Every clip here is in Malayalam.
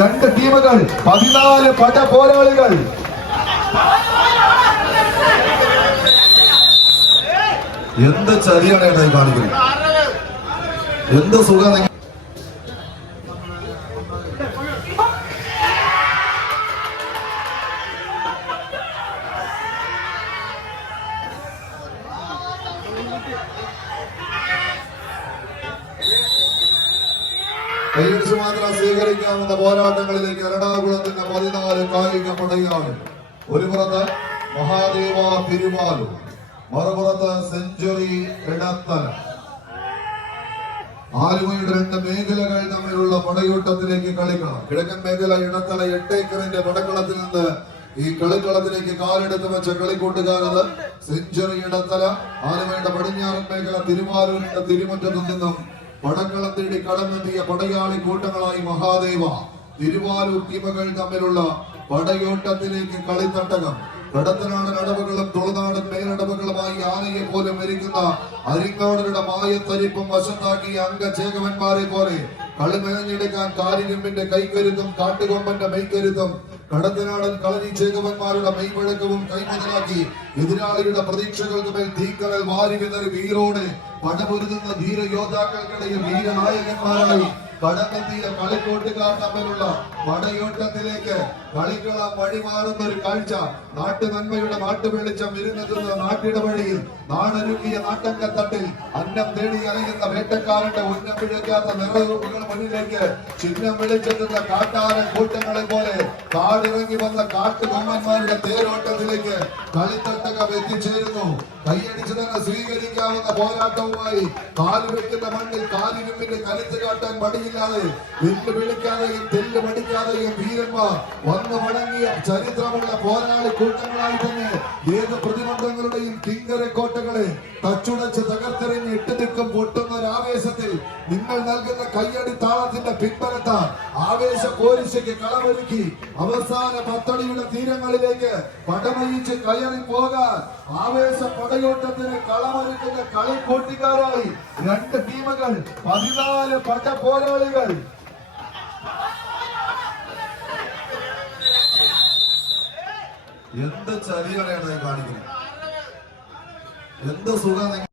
രണ്ട് ടീമുകൾ പതിനാല് പട പോരാളികൾ. എന്ത് ചരിയാണ് ഇടയിൽ കാണിക്കുന്നത്? എന്ത് സുഖം നിങ്ങൾ കൈയടിച്ച് മാത്രം സ്വീകരിക്കാവുന്ന പോരാട്ടങ്ങളിലേക്ക് എറണാകുളത്തിന്റെ പതിനാല് കായിക പടയാണ് ഒരു പുറത്ത് മഹാദേവ തിരുമാലു മറുപുറത്ത് സെഞ്ചുറി ഇടത്തല ആലുവയുടെ രണ്ട് മേഖലകൾ തമ്മിലുള്ള പടയൂട്ടത്തിലേക്ക് കളിക്കണം. കിഴക്കൻ മേഖല ഇടത്തല എട്ടേക്കറിന്റെ പടക്കളത്തിൽ നിന്ന് ഈ കളിക്കളത്തിലേക്ക് കാലെടുത്ത് വെച്ച കളിക്കൂട്ടുകാരത് സെഞ്ചുറി ഇടത്തല ആലുവയുടെ പടിഞ്ഞാറൻ മേഖല തിരുമാലൂരിന്റെ തിരുമുറ്റത്തു നിന്നും പടക്കളം തേടി കടന്നെത്തിയ പടയാളി കൂട്ടങ്ങളായി മഹാദേവ തിരുവാലൂർ ടീമുകൾ തമ്മിലുള്ള പടയോട്ടത്തിലേക്ക് കളിത്തട്ടകം. കടത്തനാടൻ അടവുകളും തുളനാടൻ മേലടവുകളുമായി ആനയെ പോലെ മരിക്കുന്ന അരിങ്ങാടരുടെ മായത്തരിപ്പും വശത്താക്കിയ അംഗചേകവന്മാരെ പോലെ കളിമേഞ്ഞെടുക്കാൻ കാരിരുമ്പിന്റെ കൈക്കരുത്തും കാട്ടുകൊമ്പന്റെ മെയ്ക്കരുത്തും കടത്തനാടൻ കളരി ചേകവന്മാരുടെ മെയ്വഴക്കവും കൈമുതലാക്കി എതിരാളിയുടെ പ്രതീക്ഷകൾക്ക് മേൽ തീക്കലൽ വാരി വിതറി വീരോടെ പടപൊരുതുന്ന ധീര യോദ്ധാക്കൾക്കിടയിൽ വീരനായകന്മാരായി കടന്നെത്തിയ കളിക്കോട്ടുകാർ തമ്മിലുള്ള പടയോട്ടത്തിലേക്ക് കളിക്കളം വഴിമാറുന്ന ഒരു കാഴ്ച. നാട്ടു നാട്ടുനന്മയുടെ നാട്ടുവെളിച്ചം വിരുന്നെത്തുന്ന നാട്ടിട വഴിയിൽ നാടൊരുക്കിയ നാട്ടക്കത്തട്ടിൽ അന്നം തേടി അലയുന്ന വേട്ടക്കാരന്റെ ഉന്നം പിഴയ്ക്കാത്ത നിറവുകൾ മുന്നിലേക്ക് ചിഹ്നം വിളിച്ചെത്തുന്ന കാട്ടാരൻ കൂട്ടങ്ങളെ പോലെ കാടിറങ്ങി വന്ന കാട്ടുകൊമ്മന്മാരുടെ തേരോട്ടത്തിലേക്ക് കളിത്തട്ടകം എത്തിച്ചേരുന്നു കൈയടിച്ച് തന്നെ സ്വീകരിക്കാവുന്ന പോരാട്ടവുമായി കാൽ വെക്കുന്ന മണ്ണിൽ കാലിരുമ്പിന്റെ കരുത്ത് കാട്ടാൻ മടിയില്ലാതെ വില്ല് വിളിക്കാതെയും തെല്ല് മടിക്കാതെയും വീരന്മാർ വന്നു മടങ്ങിയ ചരിത്രമുള്ള പോരാളി കൂട്ടങ്ങളായി തന്നെ ഏത് പ്രതിബന്ധങ്ങളുടെയും കിങ്കരക്കോട്ടകളെ തച്ചുടച്ച് തകർത്തെറിഞ്ഞ് ഇട്ടുനിൽക്കും പൊട്ടുന്ന ഒരു ആവേശത്തിൽ നിങ്ങൾ നൽകുന്ന കയ്യടി താളത്തിന്റെ പിൻബലത്താൽ ആവേശ കോരിശയ്ക്ക് കളമൊരുക്കി അവസാന പത്തടിയുടെ തീരങ്ങളിലേക്ക് പടമയിച്ച് കയറി പോകാൻ ആവേശ പടയോട്ടത്തിന് കളമൊരുക്കുന്ന കളിക്കൂട്ടിക്കാരായി രണ്ട് ടീമുകൾ പതിനാല് പട പോരാളികൾ. എന്ത് ചതികളെയാണ് കാണിക്കുന്നത്? എന്ത് സുഖം നിങ്ങൾ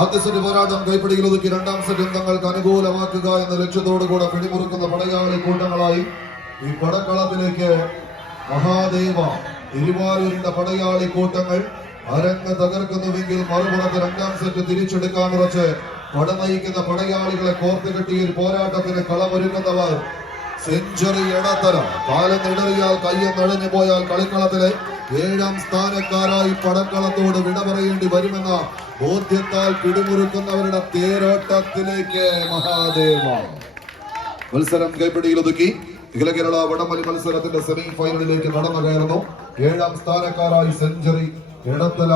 ആദ്യ സെറ്റ് പോരാട്ടം കൈപ്പിടിയിൽ ഒതുക്കി രണ്ടാം സെറ്റ് തങ്ങൾക്ക് അനുകൂലമാക്കുക എന്ന ലക്ഷ്യത്തോടുകൂടെ പിടിമുറുക്കുന്ന പടയാളി കൂട്ടങ്ങളായി ഈ പടക്കളത്തിലേക്ക് മഹാദേവ തിരുവാരൂരിന്റെ പടയാളി കൂട്ടങ്ങൾ അരങ്ങ് തകർക്കുന്നുവെങ്കിൽ മറുപുറത്ത് രണ്ടാം സെറ്റ് തിരിച്ചെടുക്കാൻ ഉറച്ച് പട നയിക്കുന്ന പടയാളികളെ കോർത്തുകെട്ടിയിൽ പോരാട്ടത്തിന് കളമൊരുക്കുന്നവർ സെഞ്ചുറി കാല കാലം ഇടറിയാൽ നിഴഞ്ഞു പോയാൽ കളിക്കളത്തിലെ ഏഴാം സ്ഥാനക്കാരായി പടക്കളത്തോട് വിട പറയേണ്ടി വരുമെന്ന ബോധ്യത്താൽ പിടിമുറുക്കുന്നവരുടെ തേരോട്ടത്തിലേക്ക് മഹാദേവ. മത്സരം കൈപ്പിടിയിൽ ഒതുക്കി. അഖില കേരള വടംവലി മത്സരത്തിന്റെ സെമി ഫൈനലിലേക്ക് നടന്നു കയറുന്നു. ഏഴാം സ്ഥാനക്കാരായി സെഞ്ചുറി ഇടത്തല